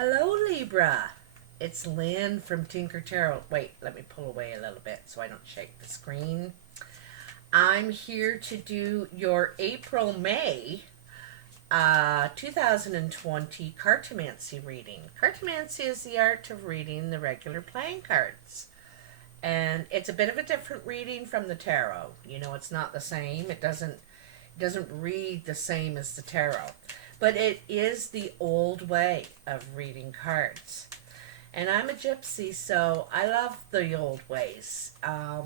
Hello, Libra. It's Lynn from Tinker Tarot. Wait, let me pull away a little bit so I don't shake the screen. I'm here to do your April-May 2020 Cartomancy reading. Cartomancy is the art of reading the regular playing cards. And it's a bit of a different reading from the tarot. You know, it's not the same. It doesn't read the same as the tarot. But it is the old way of reading cards. And I'm a gypsy, so I love the old ways. I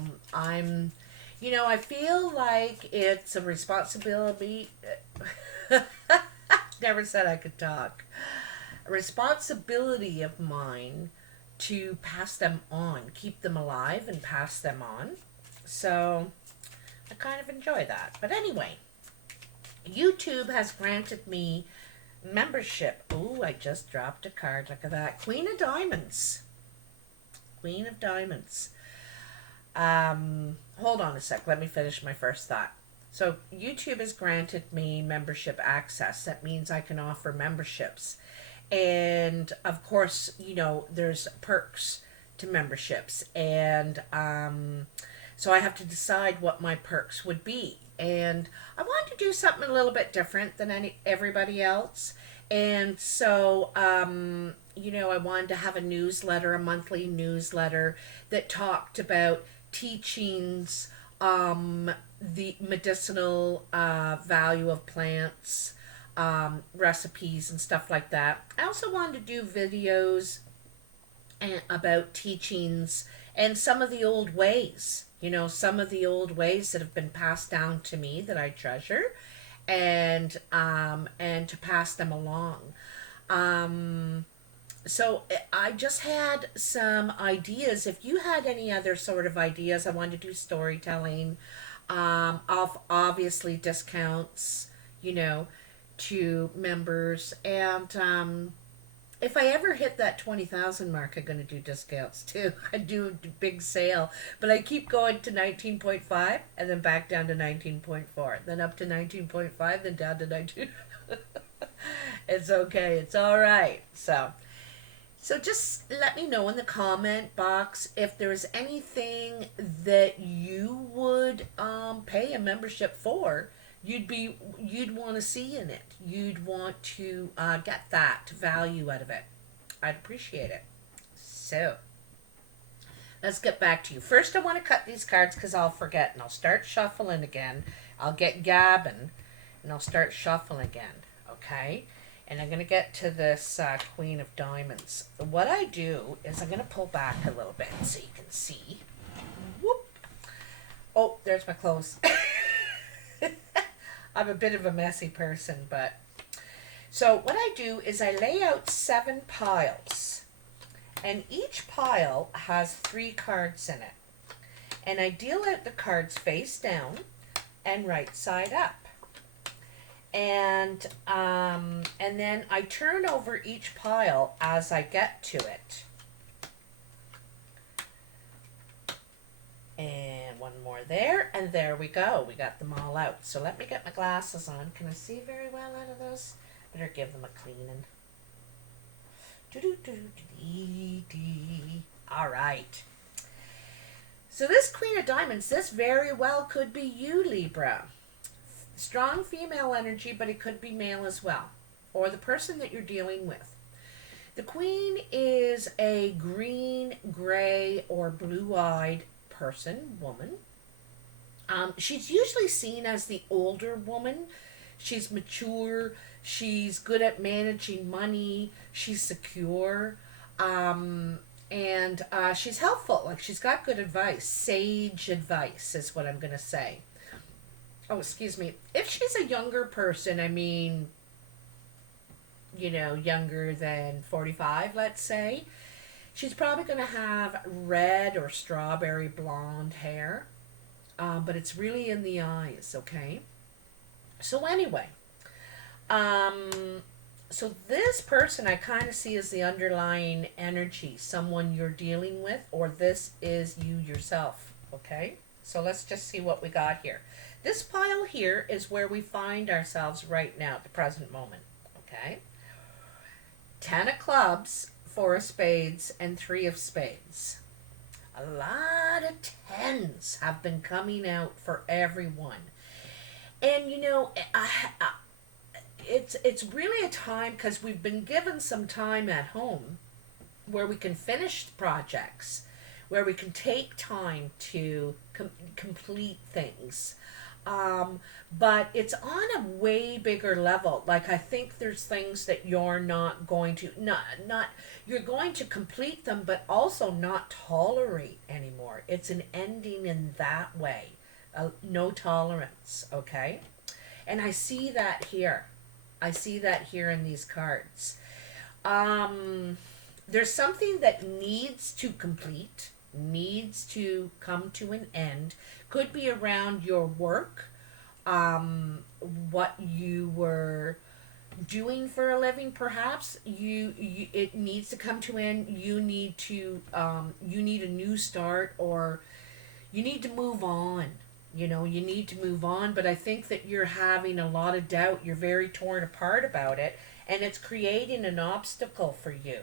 feel like it's a responsibility. Never said I could talk. A responsibility of mine to pass them on, keep them alive and pass them on. So I kind of enjoy that. But anyway, YouTube has granted me membership. Ooh, I just dropped a card. Look at that. Queen of Diamonds. Queen of Diamonds. Hold on a sec. Let me finish my first thought. So YouTube has granted me membership access. That means I can offer memberships. And of course, there's perks to memberships. And so I have to decide what my perks would be. And I wanted to do something a little bit different than everybody else. And so, I wanted to have a newsletter, a monthly newsletter that talked about teachings, the medicinal value of plants, recipes and stuff like that. I also wanted to do videos about teachings and some of the old ways, some of the old ways that have been passed down to me that I treasure, and to pass them along. So I just had some ideas. If you had any other sort of ideas, I wanted to do storytelling, of obviously discounts, to members, and if I ever hit that 20,000 mark, I'm going to do discounts too. I do a big sale, but I keep going to 19.5 and then back down to 19.4, then up to 19.5, then down to 19. It's okay. It's all right. So just let me know in the comment box if there's anything that you would pay a membership for. You'd want to see in it. You'd want to get that value out of it. I'd appreciate it. So let's get back to you. First, I want to cut these cards because I'll forget, and I'll start shuffling again. I'll get gabbing, and I'll start shuffling again. Okay. And I'm going to get to this Queen of Diamonds. What I do is I'm going to pull back a little bit so you can see. Whoop. Oh, there's my clothes. I'm a bit of a messy person, but... So what I do is I lay out 7 piles. And each pile has 3 cards in it. And I deal out the cards face down and right side up. And then I turn over each pile as I get to it. And one more there, and there we go. We got them all out. So let me get my glasses on. Can I see very well out of those? Better give them a cleaning. All right. So this Queen of Diamonds, this very well could be you, Libra. Strong female energy, but it could be male as well, or the person that you're dealing with. The Queen is a green, gray, or blue-eyed person, woman. She's usually seen as the older woman. She's mature. She's good at managing money. She's secure. And she's helpful. Like, she's got good advice. Sage advice is what I'm going to say. Oh, excuse me. If she's a younger person, I mean, younger than 45, let's say, she's probably going to have red or strawberry blonde hair. But it's really in the eyes, okay? So anyway, so this person I kind of see as the underlying energy, someone you're dealing with, or this is you yourself, okay? So let's just see what we got here. This pile here is where we find ourselves right now at the present moment, okay? 10 of clubs, 4 of spades, and 3 of spades. A lot of tens have been coming out for everyone. And it's really a time, because we've been given some time at home where we can finish projects, where we can take time to complete things. But it's on a way bigger level. Like, I think there's things that you're not going to not you're going to complete them, but also not tolerate anymore. It's an ending in that way. No tolerance. Okay, and I see that here. I see that here in these cards. There's something that needs to complete, needs to come to an end. Could be around your work, what you were doing for a living. Perhaps you it needs to come to an end. You need to you need a new start, or you need to move on. You need to move on, but I think that you're having a lot of doubt. You're very torn apart about it, and it's creating an obstacle for you.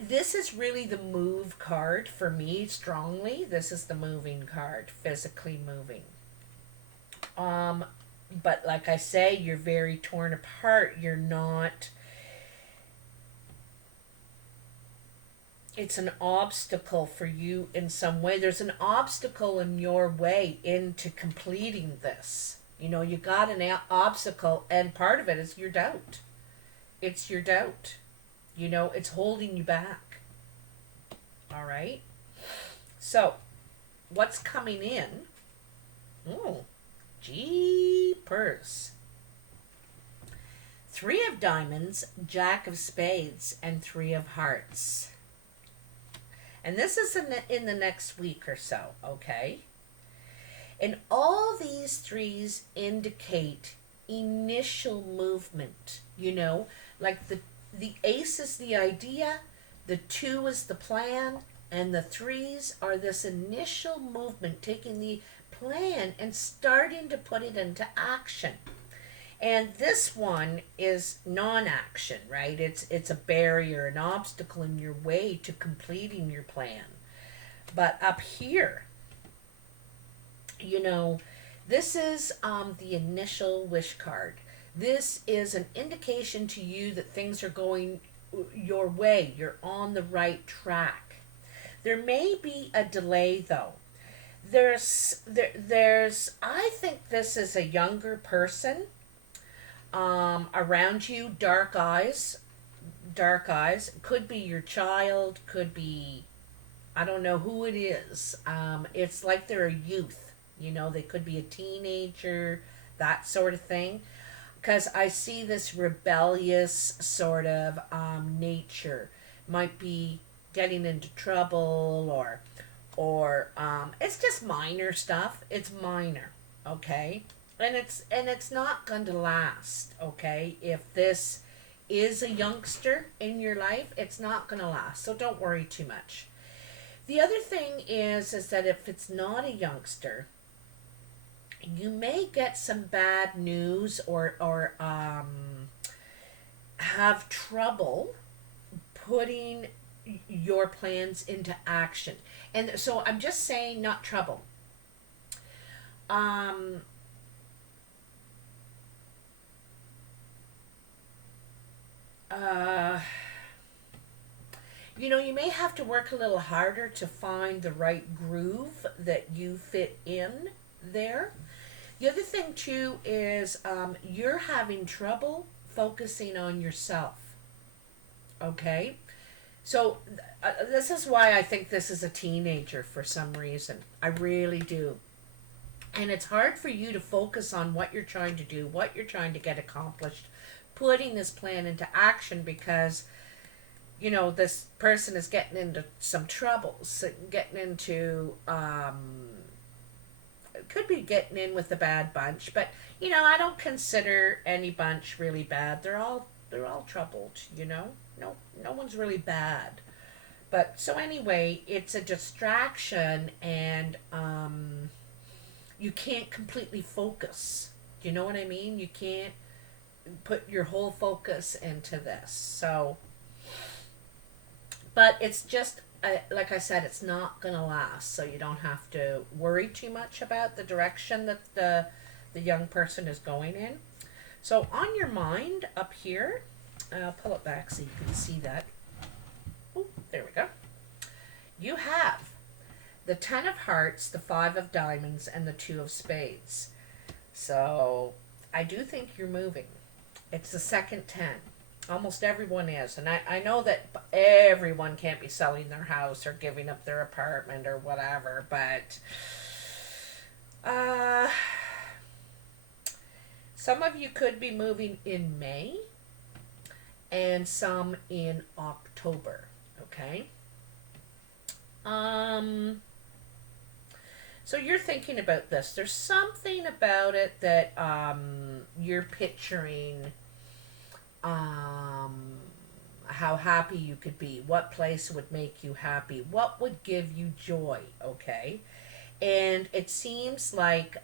This is really the move card for me strongly. This is the moving card, physically moving. But like I say, you're very torn apart. You're not. It's an obstacle for you in some way. There's an obstacle in your way into completing this. You got an obstacle, and part of it is your doubt. It's your doubt. It's holding you back. All right? So, what's coming in? Oh, jeepers. 3 of diamonds, Jack of spades, and 3 of hearts. And this is in the next week or so, okay? And all these threes indicate initial movement, like the ace is the idea, the 2 is the plan, and the 3s are this initial movement, taking the plan and starting to put it into action. And this one is non-action, right? It's a barrier, an obstacle in your way to completing your plan. But up here, this is the initial wish card. This is an indication to you that things are going your way. You're on the right track. There may be a delay, though. There's I think this is a younger person around you. Dark eyes. Could be your child, could be, I don't know who it is. It's like they're a youth. They could be a teenager, that sort of thing. Because I see this rebellious sort of nature. Might be getting into trouble, or it's just minor stuff. It's minor, okay? And it's not going to last, okay? If this is a youngster in your life, it's not going to last. So don't worry too much. The other thing is that if it's not a youngster, you may get some bad news, or have trouble putting your plans into action. And so I'm just saying, not trouble. You may have to work a little harder to find the right groove that you fit in there. The other thing too is you're having trouble focusing on yourself. Okay? So this is why I think this is a teenager for some reason. I really do. And it's hard for you to focus on what you're trying to do, what you're trying to get accomplished, putting this plan into action, because this person is getting into some troubles, getting into could be getting in with a bad bunch. But I don't consider any bunch really bad. They're all troubled. No one's really bad. But so anyway, it's a distraction, and you can't completely focus. You know what I mean? You can't put your whole focus into this. So, but it's just like I said, it's not going to last. So you don't have to worry too much about the direction that the young person is going in. So on your mind up here, I'll pull it back so you can see that. Ooh, there we go. You have the 10 of hearts, the 5 of diamonds, and the 2 of spades. So I do think you're moving. It's the second 10. Almost everyone is. And I know that everyone can't be selling their house or giving up their apartment or whatever, but some of you could be moving in May and some in October. Okay? So you're thinking about this. There's something about it that you're picturing how happy you could be, what place would make you happy, what would give you joy, okay? And it seems like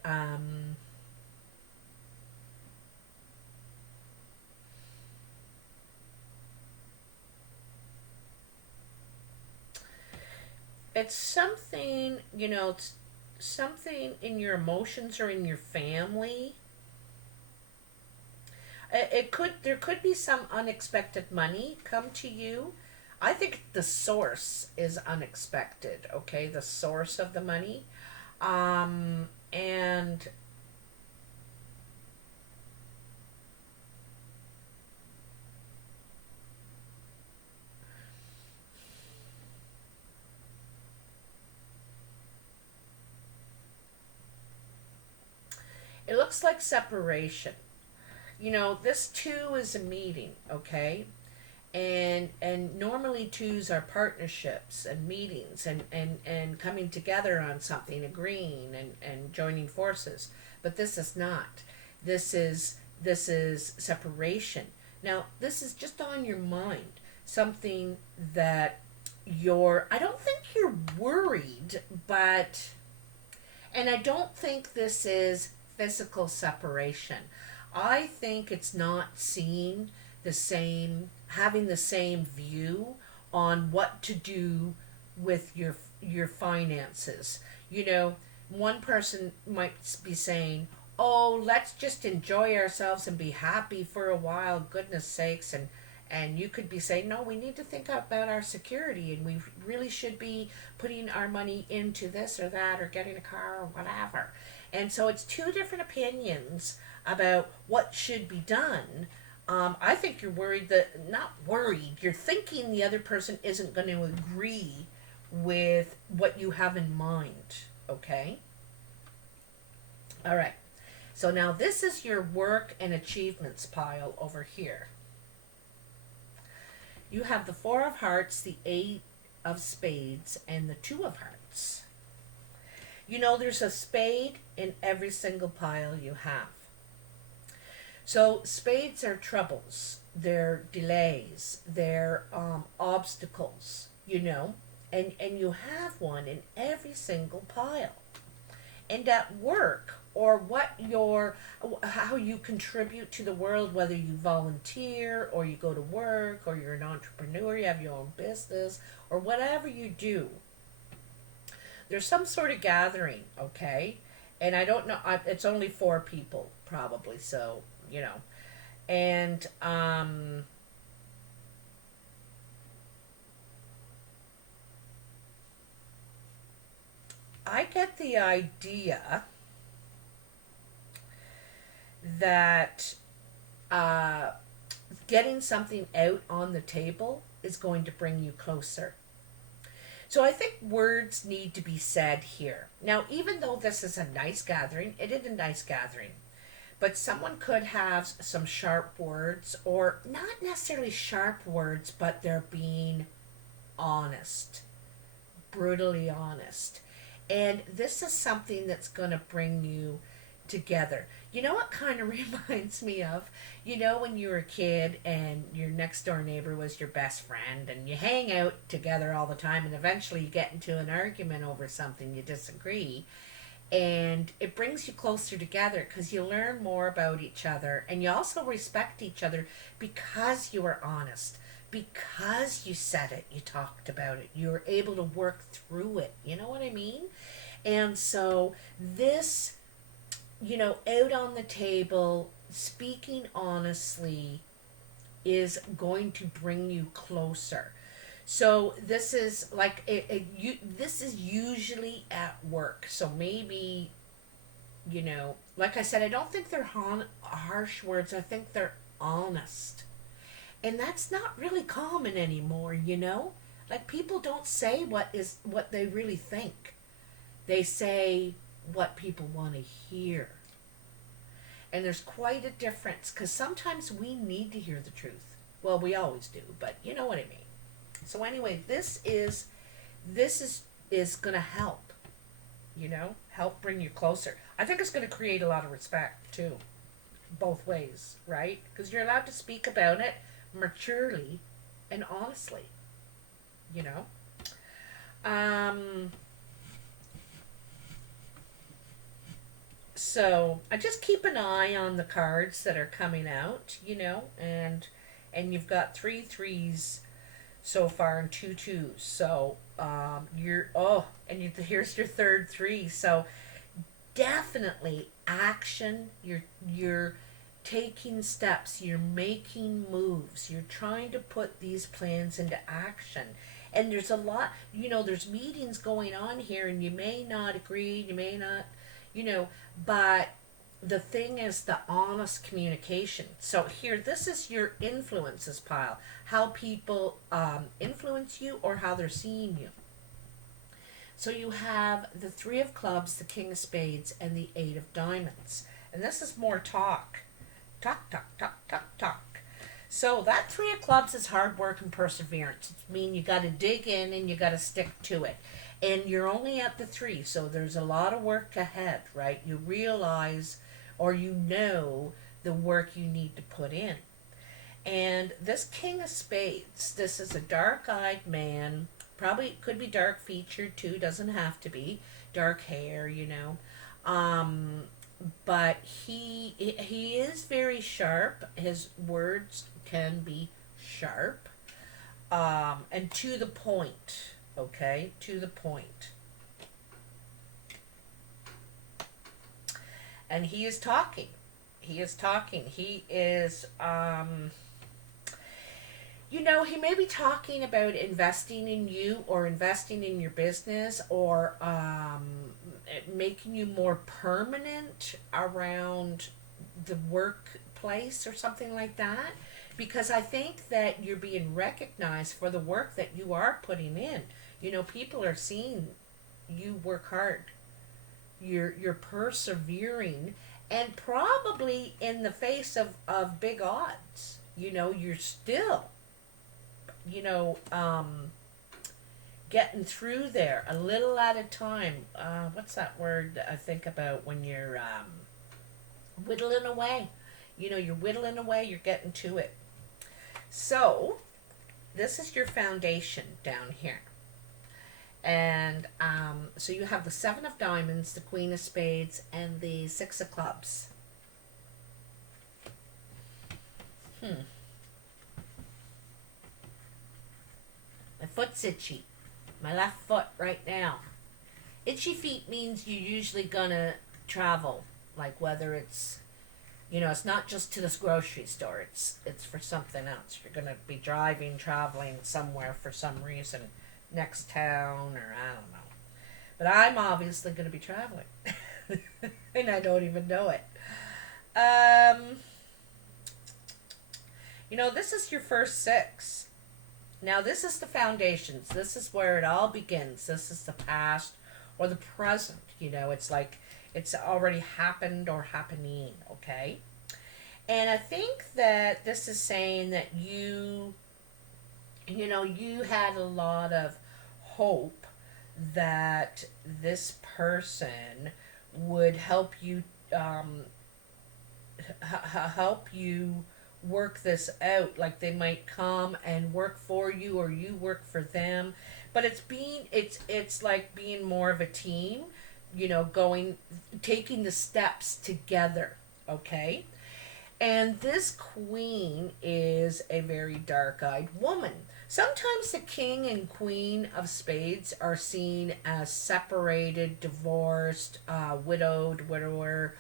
it's something, it's something in your emotions or in your family. There could be some unexpected money come to you. I think the source is unexpected, okay? The source of the money. And it looks like separation. This two is a meeting, okay? And normally twos are partnerships and meetings and coming together on something, agreeing and joining forces. But this is not. This is separation. Now, this is just on your mind. Something that I don't think you're worried, but and I don't think this is physical separation. I think it's not seeing the same, having the same view on what to do with your finances. One person might be saying, "Oh, let's just enjoy ourselves and be happy for a while, goodness sakes." And you could be saying, "No, we need to think about our security and we really should be putting our money into this or that or getting a car or whatever." And so it's two different opinions about what should be done. I think you're worried not worried, you're thinking the other person isn't going to agree with what you have in mind, okay? All right. So now this is your work and achievements pile over here. You have the 4 of hearts, the 8 of spades, and the 2 of hearts. There's a spade in every single pile you have. So spades are troubles, they're delays, they're obstacles, and you have one in every single pile. And at work, or how you contribute to the world, whether you volunteer or you go to work or you're an entrepreneur, you have your own business, or whatever you do, there's some sort of gathering, okay? And I don't know, it's only 4 people probably, so and I get the idea that getting something out on the table is going to bring you closer. So I think words need to be said here. Now, even though this is a nice gathering, it is a nice gathering. But someone could have some sharp words, or not necessarily sharp words, but they're being honest, brutally honest. And this is something that's going to bring you together. You know what kind of reminds me of? When you were a kid and your next door neighbor was your best friend and you hang out together all the time and eventually you get into an argument over something, you disagree. and it brings you closer together because you learn more about each other, and you also respect each other because you were honest, because you said it, you talked about it, you were able to work through it, you know what I mean? And so this, out on the table, speaking honestly is going to bring you closer. So this is like this is usually at work. So maybe, like I said, I don't think they're harsh words. I think they're honest, and that's not really common anymore. Like people don't say what they really think. They say what people want to hear. And there's quite a difference because sometimes we need to hear the truth. Well, we always do, but you know what I mean. So anyway, this is going to help, help bring you closer. I think it's going to create a lot of respect too, both ways, right? Because you're allowed to speak about it maturely and honestly, you know. So I just keep an eye on the cards that are coming out, and you've got 3 3s so far and 2 2s. So here's your third 3. So definitely action. You're taking steps. You're making moves. You're trying to put these plans into action. And there's a lot. There's meetings going on here, and you may not agree. You may not, but the thing is the honest communication. So here, this is your influences pile. How people influence you or how they're seeing you. So you have the 3 of clubs, the king of spades, and the 8 of diamonds. And this is more talk. Talk, talk, talk, talk, talk. So that 3 of clubs is hard work and perseverance. It means you got to dig in and you got to stick to it. And you're only at the 3, so there's a lot of work ahead, right? You realize or the work you need to put in. And this king of spades, this is a dark-eyed man. Probably could be dark featured too, doesn't have to be. Dark hair, but he is very sharp. His words can be sharp, and to the point. Okay, to the point. And he is talking. He is talking. He is, he may be talking about investing in you or investing in your business or making you more permanent around the workplace or something like that. Because I think that you're being recognized for the work that you are putting in. People are seeing you work hard. You're persevering, and probably in the face of big odds. You're still, getting through there a little at a time. What's that word I think about when you're whittling away? You're whittling away, you're getting to it. So, this is your foundation down here. And so you have the 7 of diamonds, the queen of spades, and the 6 of clubs. My foot's itchy. My left foot right now. Itchy feet means you're usually gonna travel. Like whether it's, it's not just to this grocery store. It's for something else. You're gonna be traveling somewhere for some reason. Next town, or I don't know. But I'm obviously going to be traveling. And I don't even know it. This is your first 6. Now, this is the foundations. This is where it all begins. This is the past or the present. It's like it's already happened or happening, okay? And I think that this is saying that you had a lot of hope that this person would help you help you work this out. Like they might come and work for you or you work for them, but it's like being more of a team. taking the steps together. Okay. And this queen is a very dark eyed woman. Sometimes the king and queen of spades are seen as separated, divorced, widowed, widower,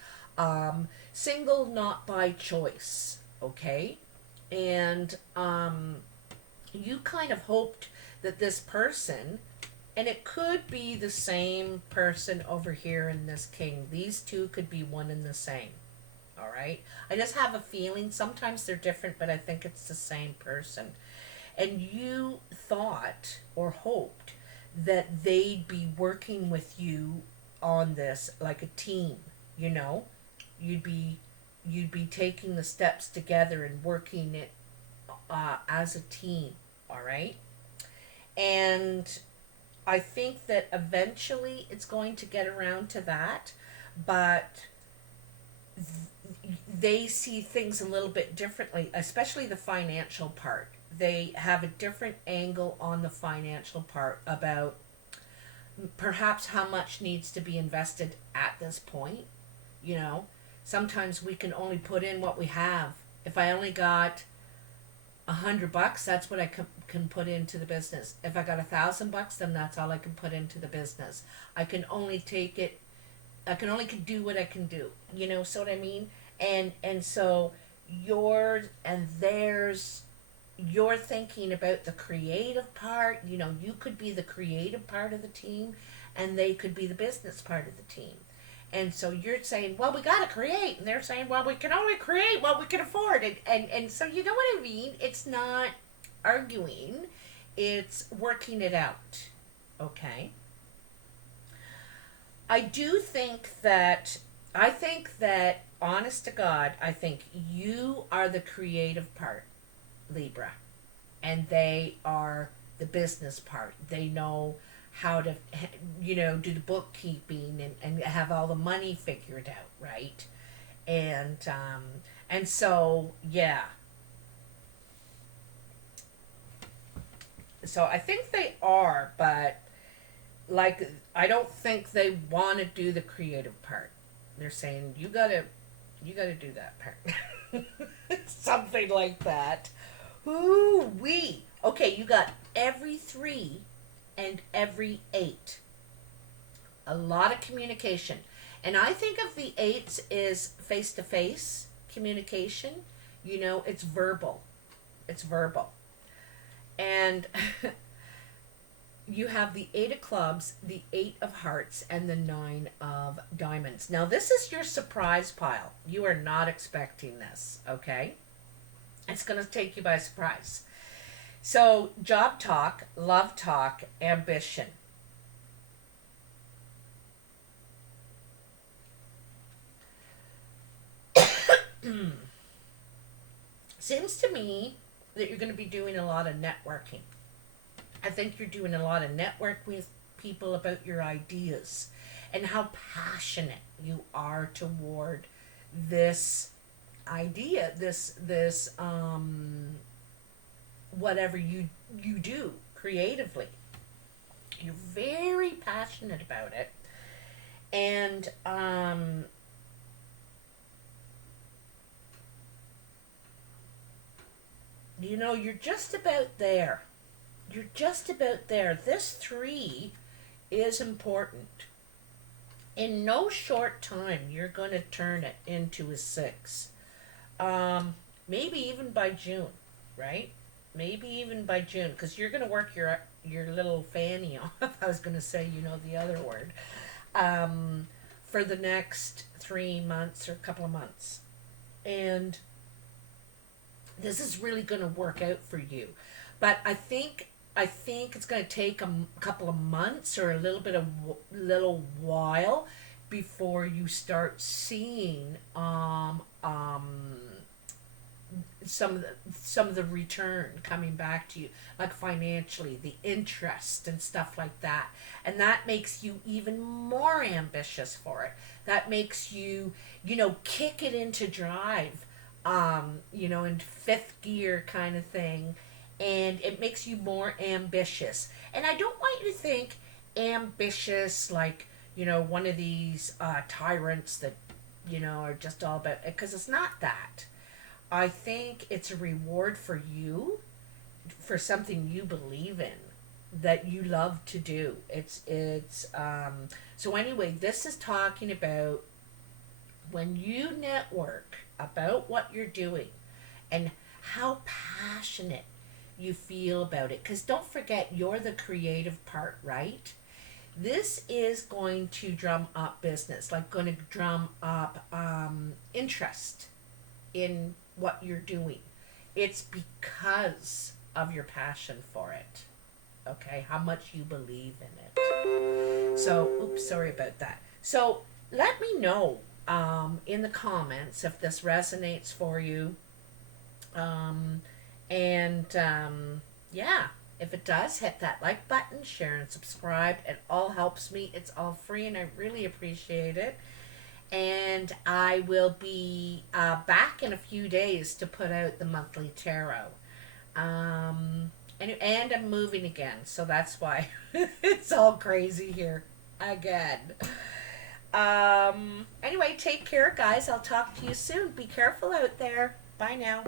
single, not by choice. Okay? And you kind of hoped that this person, and it could be the same person over here in this king, these two could be one and the same. All right. I just have a feeling sometimes they're different, but I think it's the same person. And you thought or hoped that they'd be working with you on this like a team, you know? You'd be taking the steps together and working it as a team, all right? And I think that eventually it's going to get around to that, but they see things a little bit differently, especially the financial part. They have a different angle on the financial part about perhaps how much needs to be invested at this point. You know, sometimes we can only put in what we have. If I only got $100, that's what I can put into the business. If I got $1,000, then that's all I can put into the business. I can only take it. I can only do what I can do. You know, so what I mean? And so yours and theirs, you're thinking about the creative part. You know, you could be the creative part of the team, and they could be the business part of the team. And so you're saying, well, we got to create. And they're saying, well, we can only create what we can afford. And so you know what I mean? It's not arguing, it's working it out. Okay? I think that, honest to God, I think you are the creative part, Libra, and they are the business part. They know how to, do the bookkeeping and have all the money figured out, right? And so, yeah. So I think they are, but like, I don't think they want to do the creative part. They're saying you gotta do that part. Something like that. Ooh wee. Okay, you got every 3 and every 8. A lot of communication. And I think of the 8s is face to face communication. It's verbal. It's verbal. And you have the 8 of clubs, the 8 of hearts, and the 9 of diamonds. Now, this is your surprise pile. You are not expecting this, okay? It's going to take you by surprise. So, job talk, love talk, ambition. Seems to me that you're going to be doing a lot of networking. I think you're doing a lot of network with people about your ideas and how passionate you are toward this idea, this whatever you do creatively. You're very passionate about it, and you're just about there. You're just about there. This 3 is important. In no short time, you're going to turn it into a 6. Maybe even by June, right? Maybe even by June, because you're going to work your little fanny off. I was going to say, the other word, for the next 3 months or a couple of months, and this is really going to work out for you. But I think it's going to take a couple of months or a little while before you start seeing some of the return coming back to you, like financially, the interest and stuff like that. And that makes you even more ambitious for it. That makes you, kick it into drive, in 5th gear kind of thing. And it makes you more ambitious. And I don't want you to think ambitious like, one of these tyrants that, are just all about, because it's not that. I think it's a reward for you for something you believe in that you love to do. So anyway, this is talking about when you network about what you're doing and how passionate you feel about it, because don't forget, you're the creative part, right? This is going to drum up business, like going to drum up interest in what you're doing. It's because of your passion for it. Okay, how much you believe in it. So, oops, sorry about that. So, let me know in the comments if this resonates for you. Um, and yeah, if it does, hit that like button, share and subscribe. It all helps me. It's all free, and I really appreciate it. And I will be back in a few days to put out the monthly tarot. And I'm moving again, so that's why it's all crazy here again. Anyway, take care, guys. I'll talk to you soon. Be careful out there. Bye now.